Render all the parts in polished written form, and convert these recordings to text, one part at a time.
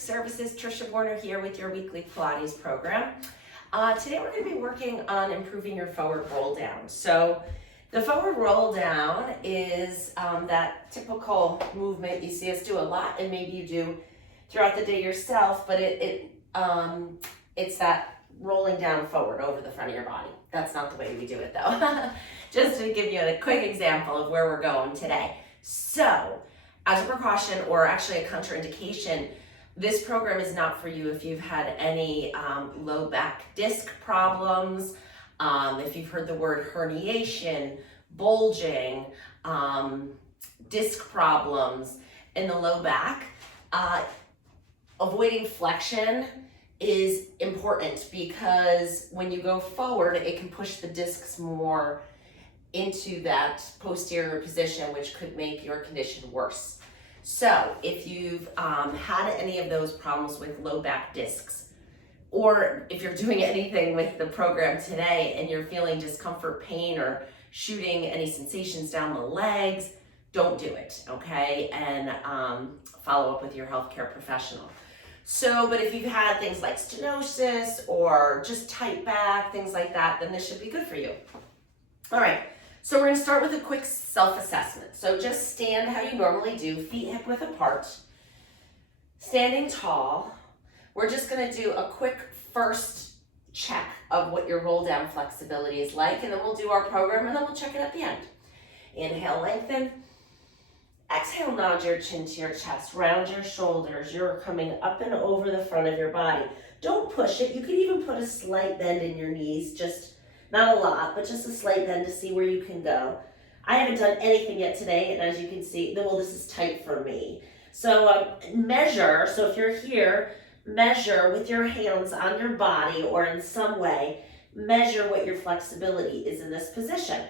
Services. Trisha Warner here with your weekly Pilates program. Today we're going to be working on improving your forward roll down. So the forward roll down is that typical movement you see us do a lot, and maybe you do throughout the day yourself, but it's that rolling down forward over the front of your body. That's not the way we do it though. Just to give you a quick example of where we're going today. So, as a precaution, or actually a contraindication, this program is not for you if you've had any low back disc problems, if you've heard the word herniation, bulging, disc problems in the low back. Avoiding flexion is important because when you go forward, it can push the discs more into that posterior position, which could make your condition worse. So if you've had any of those problems with low back discs, or if you're doing anything with the program today and you're feeling discomfort, pain, or shooting any sensations down the legs, don't do it, okay? And follow up with your healthcare professional. So, but if you've had things like stenosis or just tight back, things like that, then this should be good for you. All right, so we're gonna start with a quick self-assessment. So just stand how you normally do, feet hip width apart, standing tall. We're just gonna do a quick first check of what your roll down flexibility is like, and then we'll do our program, and then we'll check it at the end. Inhale, lengthen. Exhale, nod your chin to your chest, round your shoulders. You're coming up and over the front of your body. Don't push it. You could even put a slight bend in your knees, just not a lot, but just a slight bend to see where you can go. I haven't done anything yet today, and as you can see, well, this is tight for me. So measure, so if you're here, measure with your hands on your body or in some way, measure what your flexibility is in this position.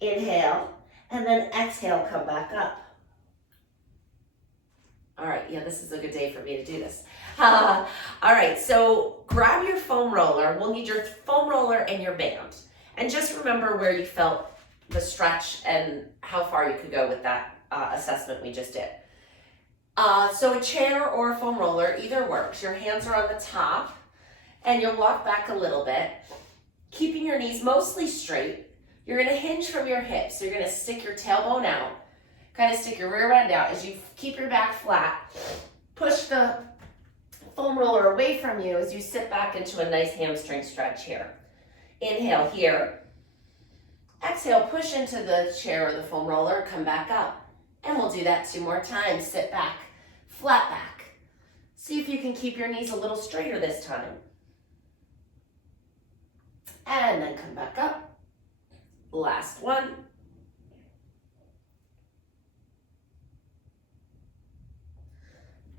Inhale, and then exhale, come back up. All right, yeah, this is a good day for me to do this. All right, so grab your foam roller. We'll need your foam roller and your band. And just remember where you felt the stretch and how far you could go with that assessment we just did. So a chair or a foam roller, either works. Your hands are on the top, and you'll walk back a little bit, keeping your knees mostly straight. You're gonna hinge from your hips. So you're gonna stick your tailbone out, kind of stick your rear end out as you keep your back flat. Push the foam roller away from you as you sit back into a nice hamstring stretch here. Inhale here. Exhale, push into the chair or the foam roller, come back up. And we'll do that 2 more times. Sit back, flat back. See if you can keep your knees a little straighter this time. And then come back up. Last one.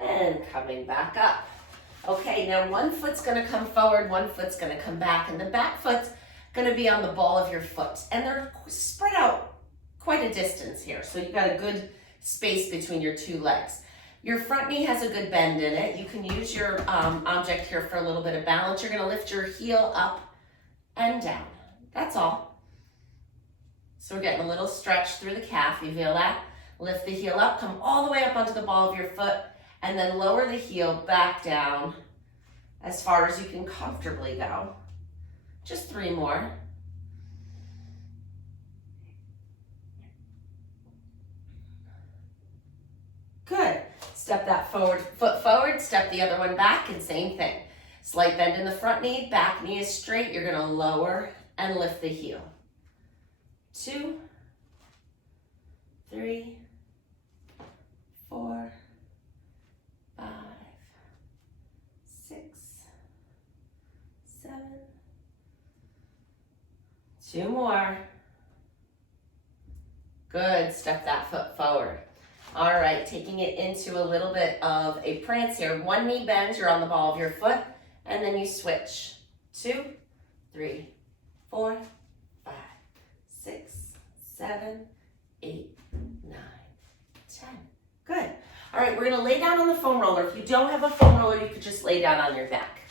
And coming back up. Okay, now one foot's gonna come forward, one foot's gonna come back, and the back foot's gonna be on the ball of your foot. And they're spread out quite a distance here, so you've got a good space between your 2 legs. Your front knee has a good bend in it. You can use your object here for a little bit of balance. You're gonna lift your heel up and down. That's all. So we're getting a little stretch through the calf. You feel that? Lift the heel up, come all the way up onto the ball of your foot, and then lower the heel back down as far as you can comfortably go. Just 3 more. Good. Step that foot forward, step the other one back, and same thing. Slight bend in the front knee, back knee is straight. You're gonna lower and lift the heel. 2, 3, 4, 5, 6, 7. 2 more. Good, step that foot forward. All right, taking it into a little bit of a prance here. 1 knee bends, you're on the ball of your foot, and then you switch. 2, 3, 4, 5, 6, 7, 8, 9, 10. Good. All right, we're gonna lay down on the foam roller. If you don't have a foam roller, you could just lay down on your back.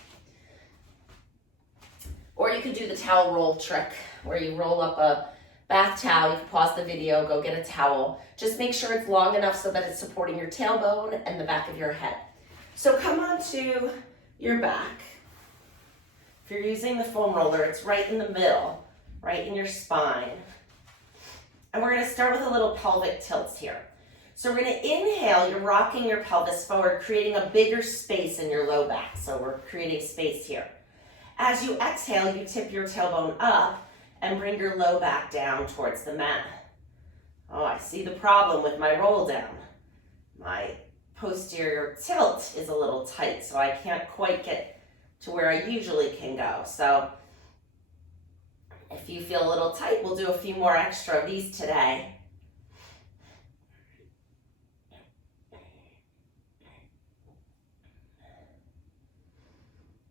Or you could do the towel roll trick where you roll up a bath towel. You can pause the video, go get a towel. Just make sure it's long enough so that it's supporting your tailbone and the back of your head. So come onto your back. If you're using the foam roller, it's right in the middle, right in your spine. And we're gonna start with a little pelvic tilt here. So we're gonna inhale, you're rocking your pelvis forward, creating a bigger space in your low back. So we're creating space here. As you exhale, you tip your tailbone up and bring your low back down towards the mat. Oh, I see the problem with my roll down. My posterior tilt is a little tight, so I can't quite get to where I usually can go. So if you feel a little tight, we'll do a few more extra of these today.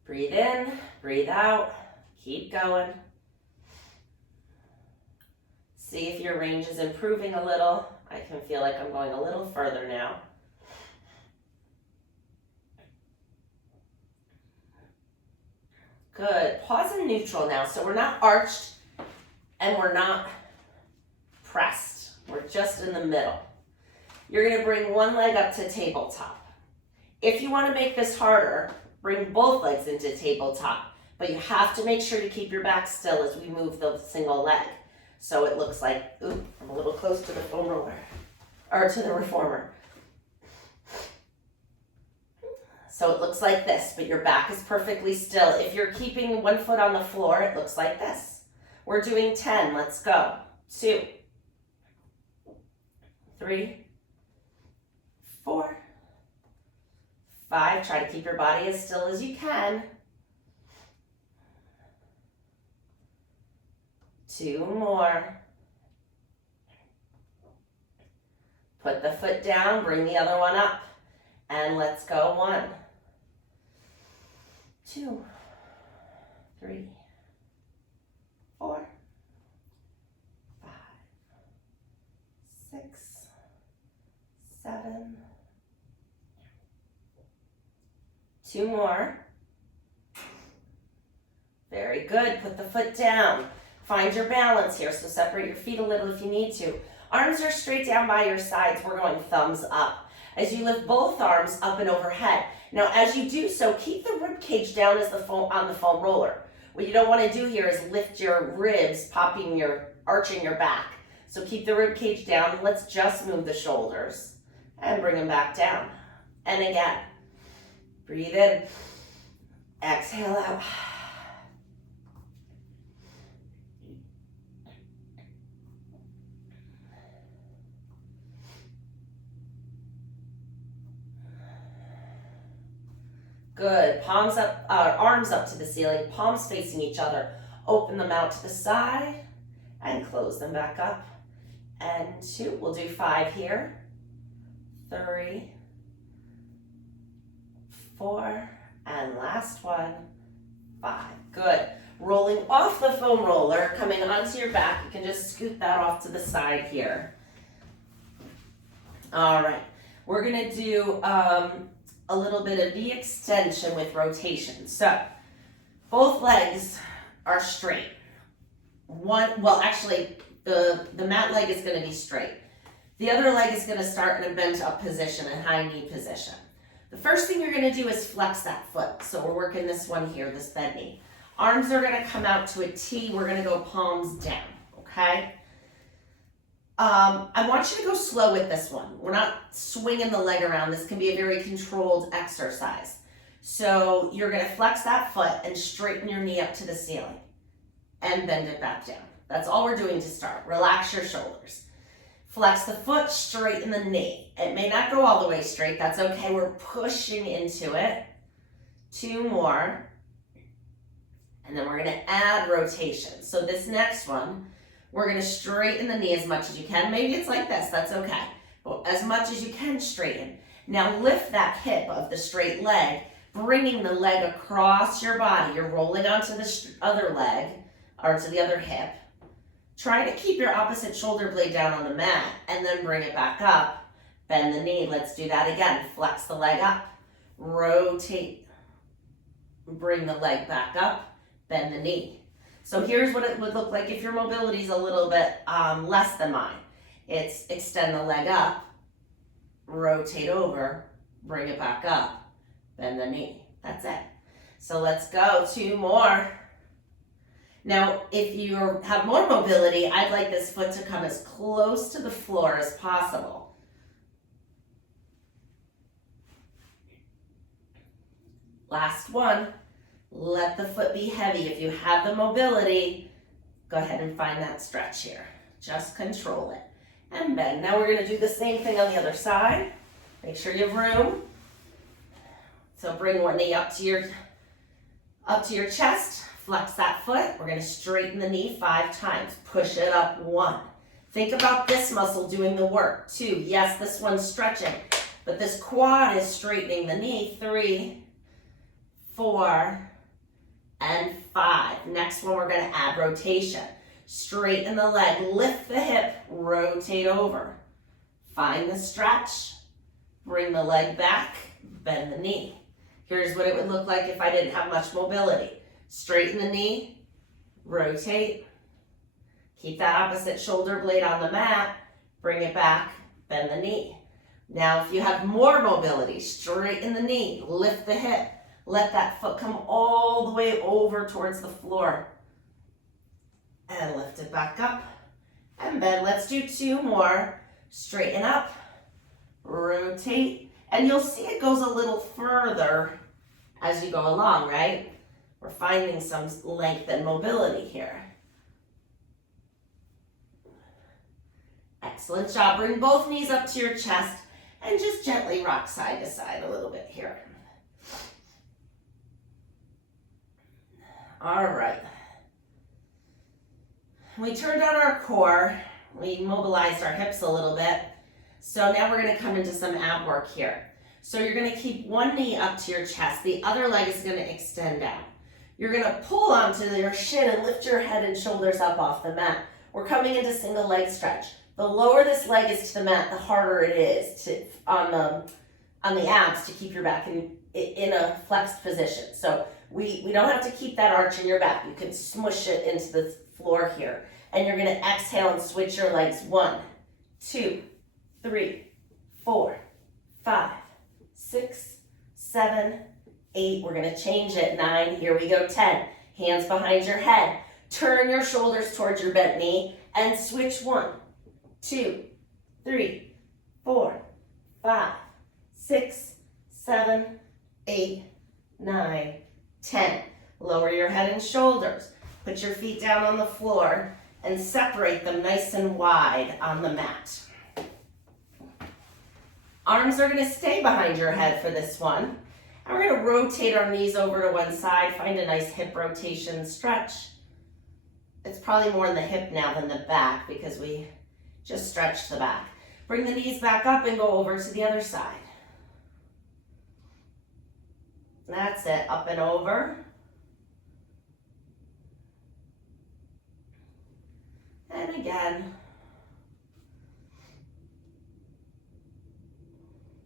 Breathe in, breathe out, keep going. See if your range is improving a little. I can feel like I'm going a little further now. Good. Pause in neutral now. So we're not arched and we're not pressed. We're just in the middle. You're going to bring one leg up to tabletop. If you want to make this harder, bring both legs into tabletop, but you have to make sure to keep your back still as we move the single leg. So it looks like, ooh, I'm a little close to the foam roller, or to the reformer. So it looks like this, but your back is perfectly still. If you're keeping one foot on the floor, it looks like this. We're doing 10, let's go. 2, 3, 4, 5, try to keep your body as still as you can. 2 more. Put the foot down, bring the other one up, and let's go. 1, 2, 3, 4, 5, 6, 7. 2 more. Very good. Put the foot down. Find your balance here. So separate your feet a little if you need to. Arms are straight down by your sides. We're going thumbs up. As you lift both arms up and overhead. Now, as you do so, keep the rib cage down as the foam on the foam roller. What you don't want to do here is lift your ribs, arching your back. So keep the rib cage down. Let's just move the shoulders and bring them back down. And again. Breathe in, exhale out. Good, palms up, arms up to the ceiling, palms facing each other. Open them out to the side and close them back up. And 2, we'll do 5 here. 3, 4, and last one, 5. Good. Rolling off the foam roller, coming onto your back. You can just scoot that off to the side here. All right. We're going to do a little bit of knee extension with rotation. So both legs are straight. The mat leg is going to be straight. The other leg is going to start in a bent up position, a high knee position. The first thing you're going to do is flex that foot. So we're working this one here, this bent knee. Arms are going to come out to a T. We're going to go palms down, okay? I want you to go slow with this one. We're not swinging the leg around. This can be a very controlled exercise. So you're going to flex that foot and straighten your knee up to the ceiling and bend it back down. That's all we're doing to start. Relax your shoulders. Flex the foot, straighten the knee. It may not go all the way straight. That's okay. We're pushing into it. 2 more. And then we're going to add rotation. So this next one, we're going to straighten the knee as much as you can. Maybe it's like this. That's okay. But as much as you can straighten. Now lift that hip of the straight leg, bringing the leg across your body. You're rolling onto the other leg, or to the other hip. Try to keep your opposite shoulder blade down on the mat and then bring it back up. Bend the knee. Let's do that again. Flex the leg up. Rotate. Bring the leg back up. Bend the knee. So here's what it would look like if your mobility is a little bit less than mine. It's extend the leg up, rotate over, bring it back up, bend the knee. That's it. So let's go, 2 more. Now, if you have more mobility, I'd like this foot to come as close to the floor as possible. Last one. Let the foot be heavy. If you have the mobility, go ahead and find that stretch here. Just control it. And bend. Now we're going to do the same thing on the other side. Make sure you have room. So bring one knee up to your chest. Flex that foot. We're going to straighten the knee 5 times. Push it up 1. Think about this muscle doing the work. 2. Yes, this one's stretching, but this quad is straightening the knee. 3, 4, and 5. Next one, we're going to add rotation. Straighten the leg, lift the hip, rotate over. Find the stretch. Bring the leg back, bend the knee. Here's what it would look like if I didn't have much mobility. Straighten the knee, rotate. Keep that opposite shoulder blade on the mat, bring it back, bend the knee. Now, if you have more mobility, straighten the knee, lift the hip, let that foot come all the way over towards the floor. And lift it back up and bend. Let's do 2 more. Straighten up, rotate, and you'll see it goes a little further as you go along, right? We're finding some length and mobility here. Excellent job. Bring both knees up to your chest and just gently rock side to side a little bit here. All right. We turned on our core. We mobilized our hips a little bit. So now we're going to come into some ab work here. So you're going to keep one knee up to your chest. The other leg is going to extend down. You're going to pull onto your shin and lift your head and shoulders up off the mat. We're coming into single leg stretch. The lower this leg is to the mat, the harder it is on the abs to keep your back in a flexed position. So we don't have to keep that arch in your back. You can smush it into the floor here. And you're going to exhale and switch your legs. 1, 2, 3, 4, 5, 6, 7, 8. We're going to change it. 9. Here we go. 10. Hands behind your head. Turn your shoulders towards your bent knee and switch. 1, 2, 3, 4, 5, 6, 7, 8, 9, 10. Lower your head and shoulders. Put your feet down on the floor and separate them nice and wide on the mat. Arms are going to stay behind your head for this one. And we're going to rotate our knees over to one side. Find a nice hip rotation stretch. It's probably more in the hip now than the back because we just stretched the back. Bring the knees back up and go over to the other side. That's it. Up and over. And again.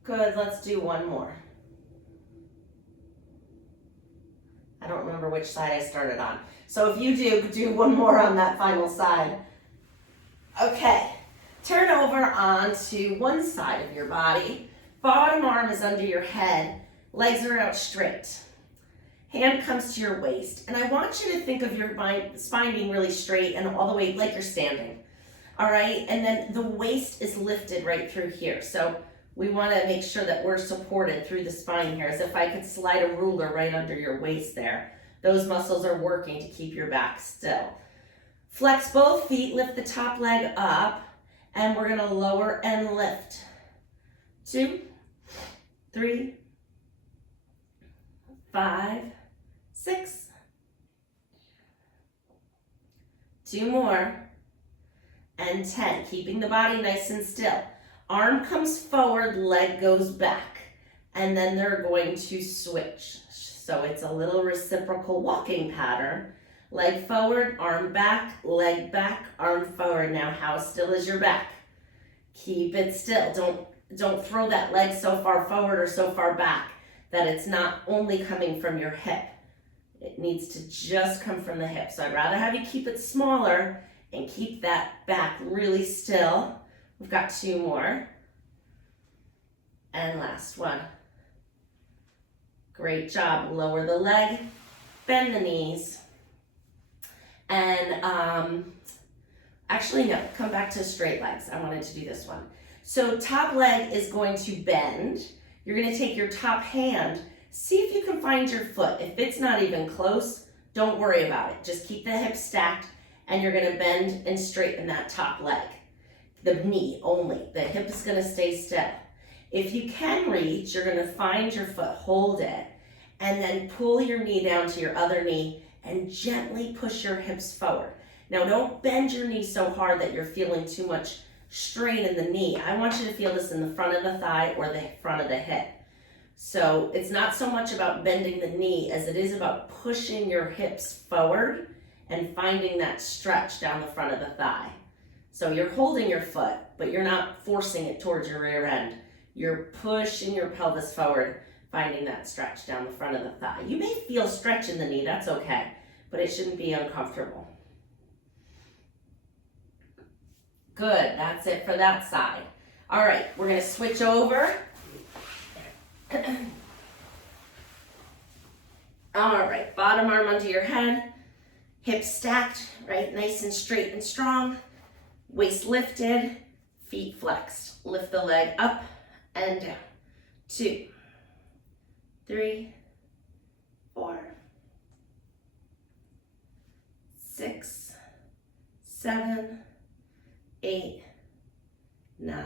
Good, let's do one more. I don't remember which side I started on. So if you do one more on that final side. Okay, turn over onto one side of your body. Bottom arm is under your head. Legs are out straight. Hand comes to your waist. And I want you to think of your spine being really straight and all the way like you're standing. All right, and then the waist is lifted right through here. So we want to make sure that we're supported through the spine here, as if I could slide a ruler right under your waist there. Those muscles are working to keep your back still. Flex both feet, lift the top leg up, and we're going to lower and lift. 2, 3, 5, 6. 2 more. And 10. Keeping the body nice and still. Arm comes forward, leg goes back. And then they're going to switch. So it's a little reciprocal walking pattern. Leg forward, arm back, leg back, arm forward. Now how still is your back? Keep it still. Don't throw that leg so far forward or so far back that it's not only coming from your hip. It needs to just come from the hip. So I'd rather have you keep it smaller and keep that back really still. We've got 2 more. And last one. Great job. Lower the leg, bend the knees. And actually, no, come back to straight legs. I wanted to do this one. So top leg is going to bend. You're going to take your top hand. See if you can find your foot. If it's not even close, don't worry about it. Just keep the hips stacked and you're going to bend and straighten that top leg. The knee only. The hip is going to stay still. If you can reach, you're going to find your foot, hold it, and then pull your knee down to your other knee and gently push your hips forward. Now don't bend your knee so hard that you're feeling too much strain in the knee. I want you to feel this in the front of the thigh or the front of the hip. So it's not so much about bending the knee as it is about pushing your hips forward and finding that stretch down the front of the thigh. So you're holding your foot, but you're not forcing it towards your rear end. You're pushing your pelvis forward, finding that stretch down the front of the thigh. You may feel stretch in the knee, that's okay, but it shouldn't be uncomfortable. Good, that's it for that side. All right, we're gonna switch over. All right, bottom arm under your head, hips stacked, right, nice and straight and strong, waist lifted, feet flexed. Lift the leg up and down. 2, 3, 4, 6, 7, 8, 9,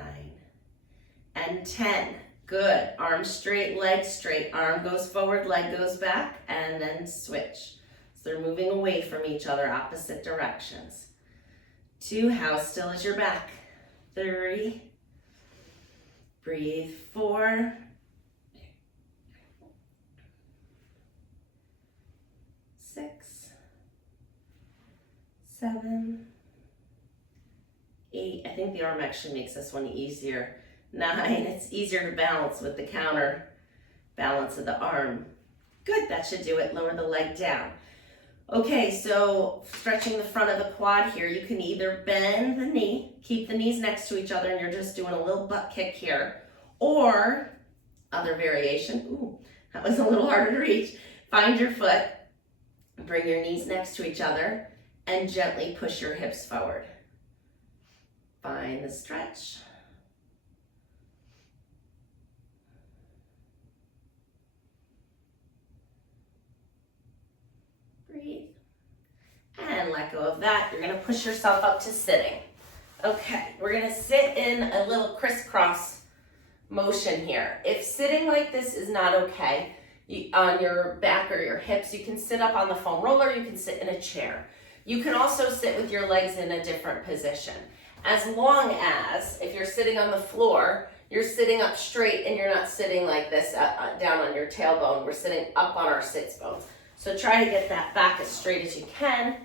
and 10. Good. Arm straight, leg straight. Arm goes forward, leg goes back, and then switch. So they're moving away from each other, opposite directions. 2, how still is your back? 3, breathe. 4, 6, 7, 8. I think the arm actually makes this one easier. 9, it's easier to balance with the counter balance of the arm. Good, that should do it. Lower the leg down. Okay, so stretching the front of the quad here, you can either bend the knee, keep the knees next to each other and you're just doing a little butt kick here, or other variation, ooh, that was a little harder to reach. Find your foot, bring your knees next to each other and gently push your hips forward. Find the stretch. Breathe. And let go of that. You're going to push yourself up to sitting. Okay, we're going to sit in a little crisscross motion here. If sitting like this is not okay, on your back or your hips, you can sit up on the foam roller, you can sit in a chair. You can also sit with your legs in a different position. As long as, if you're sitting on the floor, you're sitting up straight and you're not sitting like this down on your tailbone. We're sitting up on our sits bones. So try to get that back as straight as you can.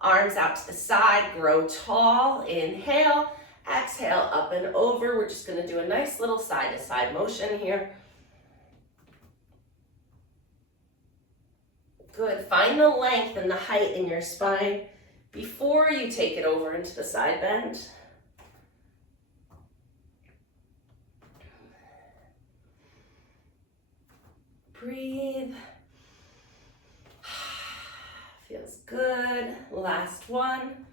Arms out to the side, grow tall. Inhale, exhale, up and over. We're just gonna do a nice little side to side motion here. Good, find the length and the height in your spine before you take it over into the side bend. Breathe. Feels good. Last one.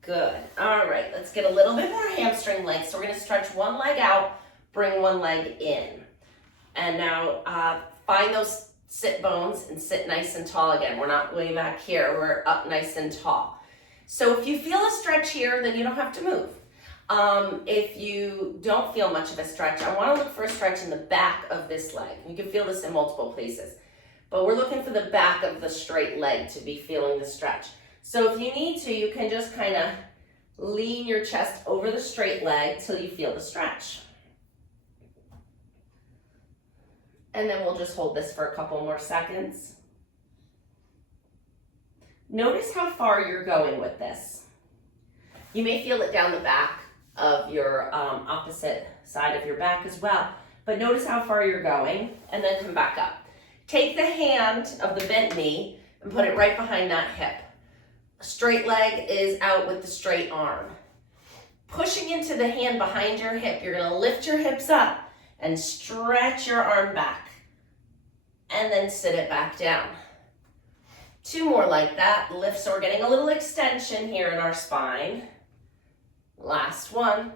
Good. All right, let's get a little bit more hamstring length. So we're gonna stretch one leg out, bring one leg in. And now find those sit bones and sit nice and tall again. We're not way back here, we're up nice and tall. So if you feel a stretch here, then you don't have to move. If you don't feel much of a stretch, I wanna look for a stretch in the back of this leg. You can feel this in multiple places, but we're looking for the back of the straight leg to be feeling the stretch. So if you need to, you can just kind of lean your chest over the straight leg till you feel the stretch. And then we'll just hold this for a couple more seconds. Notice how far you're going with this. You may feel it down the back of your opposite side of your back as well, but notice how far you're going and then come back up. Take the hand of the bent knee and put it right behind that hip. Straight leg is out with the straight arm. Pushing into the hand behind your hip, you're gonna lift your hips up and stretch your arm back. and then sit it back down. 2 more like that. Lift, so we're getting a little extension here in our spine. Last one.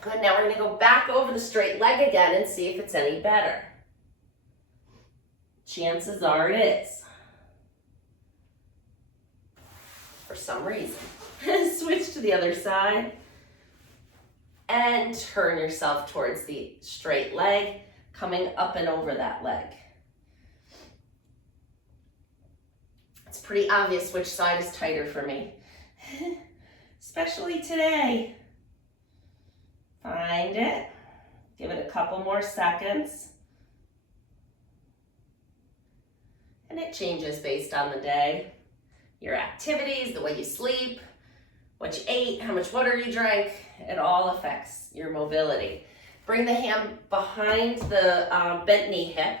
Good, now we're gonna go back over the straight leg again and see if it's any better. Chances are it is. For some reason. Switch to the other side. And turn yourself towards the straight leg, coming up and over that leg. It's pretty obvious which side is tighter for me, especially today. Find it, give it a couple more seconds. And it changes based on the day, your activities, the way you sleep, what you ate, how much water you drank. It all affects your mobility. Bring the hand behind the bent knee hip.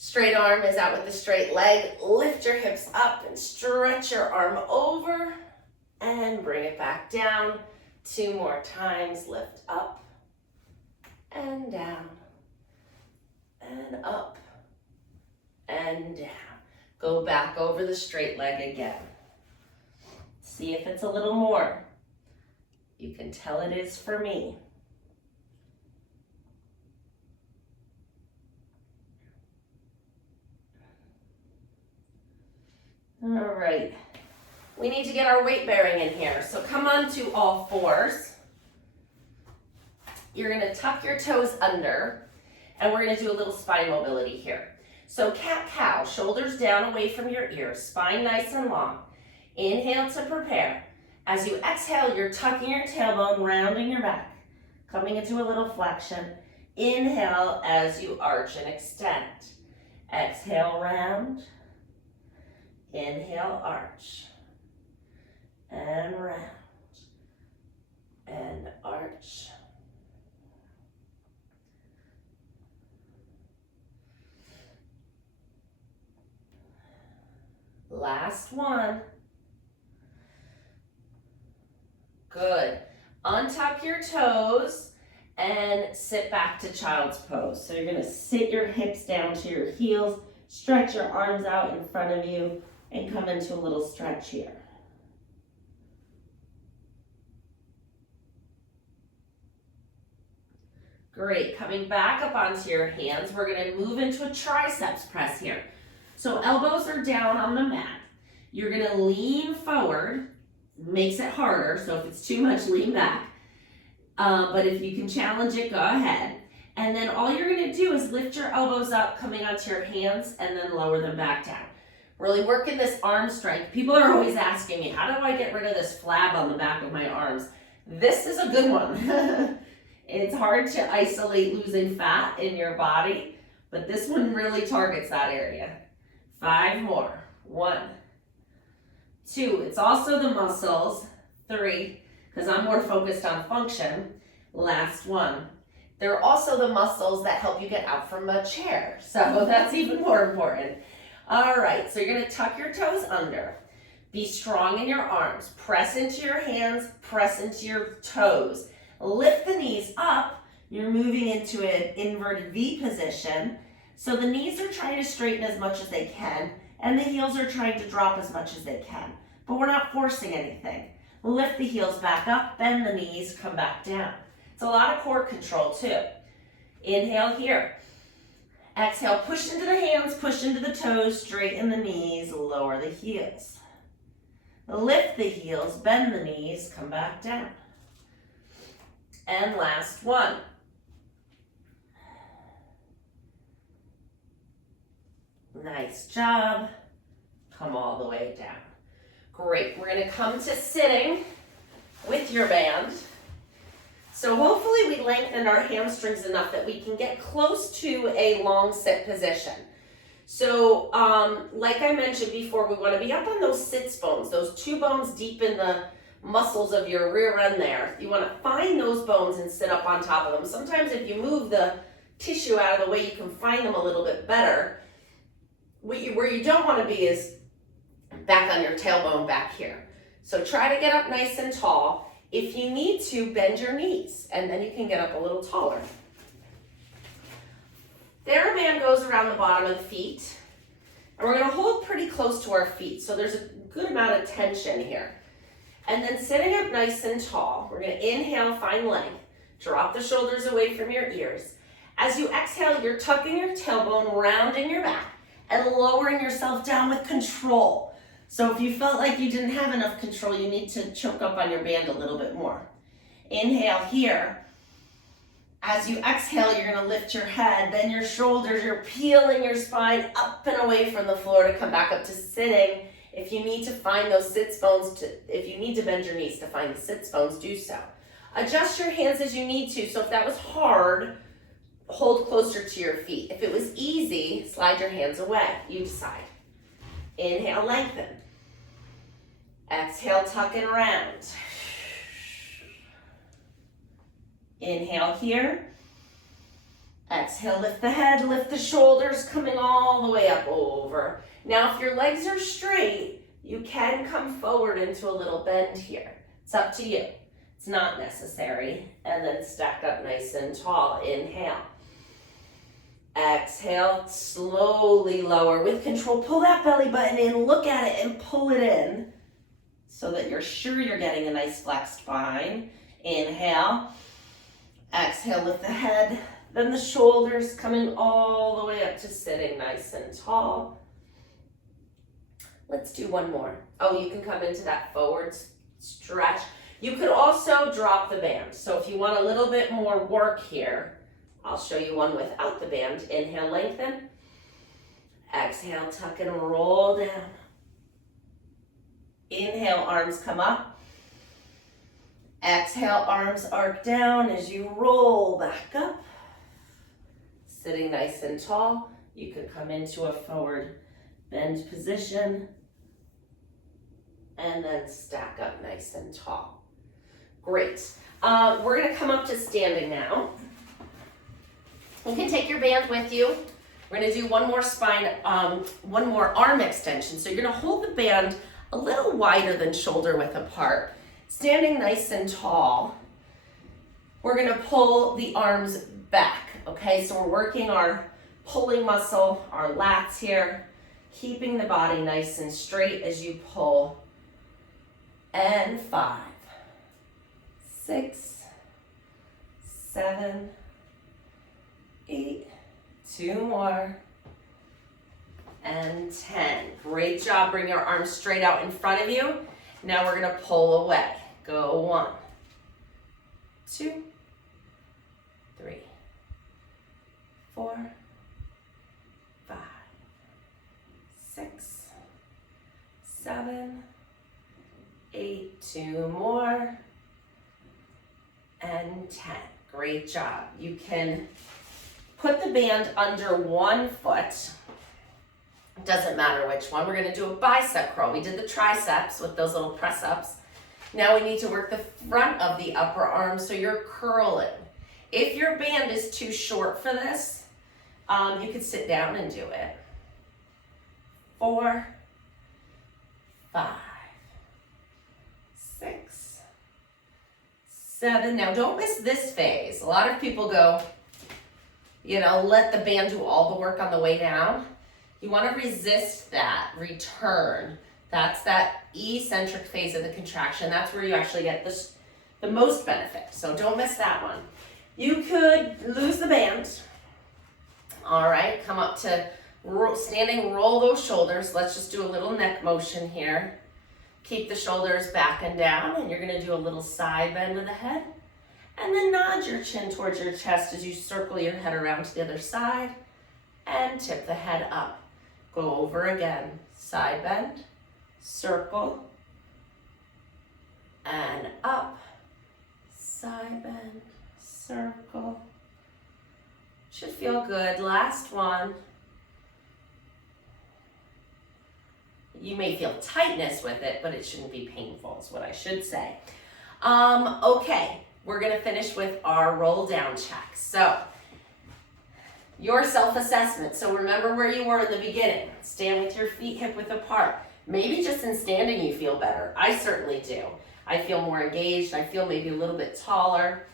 Straight arm is out with the straight leg. Lift your hips up and stretch your arm over and bring it back down. 2 more times. Lift up and down and up and down. Go back over the straight leg again. See if it's a little more. You can tell it is for me. All right, we need to get our weight bearing in here. So come on to all fours. You're gonna tuck your toes under, and we're gonna do a little spine mobility here. So cat-cow, shoulders down away from your ears, spine nice and long. Inhale to prepare. As you exhale, you're tucking your tailbone, rounding your back, coming into a little flexion. Inhale as you arch and extend. Exhale, round. Inhale, arch, and round, and arch. Last one. Good. Untuck your toes and sit back to child's pose. So you're gonna sit your hips down to your heels, stretch your arms out in front of you, and come into a little stretch here. Great, coming back up onto your hands, we're gonna move into a triceps press here. So elbows are down on the mat. You're gonna lean forward, makes it harder, so if it's too much, lean back. But if you can challenge it, go ahead. And then all you're gonna do is lift your elbows up, coming onto your hands, and then lower them back down. Really working this arm strength. People are always asking me, how do I get rid of this flab on the back of my arms? This is a good one. It's hard to isolate losing fat in your body, but this one really targets that area. 5 more. 1, 2, it's also the muscles. 3, because I'm more focused on function. Last one. They're also the muscles that help you get out from a chair, so that's even more important. All right, so you're gonna tuck your toes under. Be strong in your arms. Press into your hands, press into your toes. Lift the knees up. You're moving into an inverted V position. So the knees are trying to straighten as much as they can, and the heels are trying to drop as much as they can. But we're not forcing anything. Lift the heels back up, bend the knees, come back down. It's a lot of core control too. Inhale here. Exhale, push into the hands, push into the toes, straighten the knees, lower the heels. Lift the heels, bend the knees, come back down. And last one. Nice job. Come all the way down. Great, we're gonna come to sitting with your band. So hopefully we lengthen our hamstrings enough that we can get close to a long sit position. So like I mentioned before, we want to be up on those sits bones, those 2 bones deep in the muscles of your rear end there. You want to find those bones and sit up on top of them. Sometimes if you move the tissue out of the way, you can find them a little bit better. Where you don't want to be is back on your tailbone back here. So try to get up nice and tall. If you need to, bend your knees, and then you can get up a little taller. TheraBand goes around the bottom of the feet. And we're gonna hold pretty close to our feet. So there's a good amount of tension here. And then sitting up nice and tall, we're gonna inhale, find length. Drop the shoulders away from your ears. As you exhale, you're tucking your tailbone, rounding your back, and lowering yourself down with control. So if you felt like you didn't have enough control, you need to choke up on your band a little bit more. Inhale here. As you exhale, you're gonna lift your head, then your shoulders, you're peeling your spine up and away from the floor to come back up to sitting. If you need to find those sits bones, if you need to bend your knees to find the sits bones, do so. Adjust your hands as you need to. So if that was hard, hold closer to your feet. If it was easy, slide your hands away. You decide. Inhale, lengthen. Exhale, tuck and round. Inhale here. Exhale, lift the head, lift the shoulders, coming all the way up over. Now, if your legs are straight, you can come forward into a little bend here. It's up to you. It's not necessary. And then stack up nice and tall. Inhale. Exhale, slowly lower with control. Pull that belly button in, look at it and pull it in so that you're sure you're getting a nice flexed spine. Inhale. Exhale, lift the head, then the shoulders coming all the way up to sitting nice and tall. Let's do one more. Oh, you can come into that forward stretch. You could also drop the band. So if you want a little bit more work here, I'll show you one without the band. Inhale, lengthen. Exhale, tuck and roll down. Inhale, arms come up. Exhale, arms arc down as you roll back up. Sitting nice and tall. You could come into a forward bend position and then stack up nice and tall. Great. We're gonna come up to standing now. You can take your band with you. We're gonna do one more one more arm extension. So you're gonna hold the band a little wider than shoulder width apart. Standing nice and tall, we're gonna pull the arms back, okay? So we're working our pulling muscle, our lats here, keeping the body nice and straight as you pull. And 5, 6, 7, 8, 2 more, and 10. Great job. Bring your arms straight out in front of you. Now we're gonna pull away. Go 1, 2, 3, 4, 5, 6, 7, 8, 2 more, and 10. Great job. You can put the band under one foot. Doesn't matter which one. We're gonna do a bicep curl. We did the triceps with those little press ups. Now we need to work the front of the upper arm so you're curling. If your band is too short for this, you could sit down and do it. 4, 5, 6, 7. Now don't miss this phase. A lot of people go, let the band do all the work on the way down. You want to resist that return. That's that eccentric phase of the contraction. That's where you actually get the most benefit. So don't miss that one. You could lose the band. All right, come up to standing, roll those shoulders. Let's just do a little neck motion here. Keep the shoulders back and down, and you're gonna do a little side bend of the head. And then nod your chin towards your chest as you circle your head around to the other side and tip the head up. Go over again, side bend, circle, and up, side bend, circle. Should feel good. Last one. You may feel tightness with it, but it shouldn't be painful is what I should say. Okay, we're gonna finish with our roll down check. So, your self-assessment. So remember where you were in the beginning. Stand with your feet hip width apart. Maybe just in standing you feel better. I certainly do. I feel more engaged. I feel maybe a little bit taller.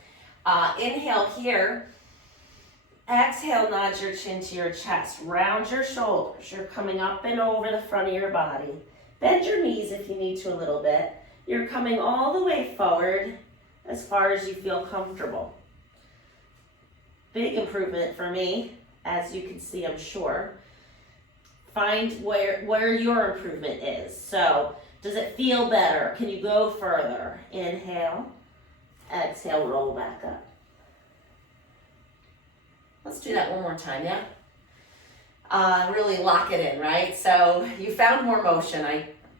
Inhale here. Exhale, nod your chin to your chest. Round your shoulders. You're coming up and over the front of your body. Bend your knees if you need to a little bit. You're coming all the way forward as far as you feel comfortable. Big improvement for me, as you can see, I'm sure. Find where your improvement is. So, does it feel better? Can you go further? Inhale. Exhale, roll back up. Let's do that one more time, yeah? Really lock it in, right? So you found more motion,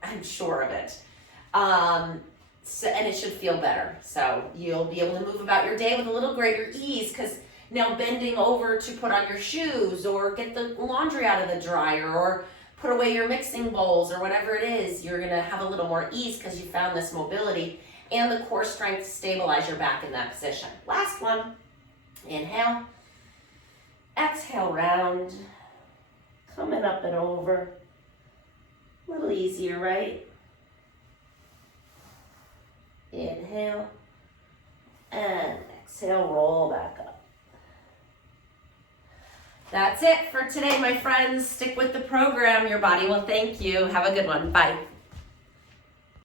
I'm sure of it. And it should feel better. So you'll be able to move about your day with a little greater ease, because now bending over to put on your shoes or get the laundry out of the dryer or put away your mixing bowls or whatever it is, you're gonna have a little more ease because you found this mobility and the core strength to stabilize your back in that position. Last one. Inhale. Exhale, round. Coming up and over. A little easier, right? Inhale. And exhale, roll back up. That's it for today, my friends. Stick with the program. Your body will thank you. Have a good one. Bye.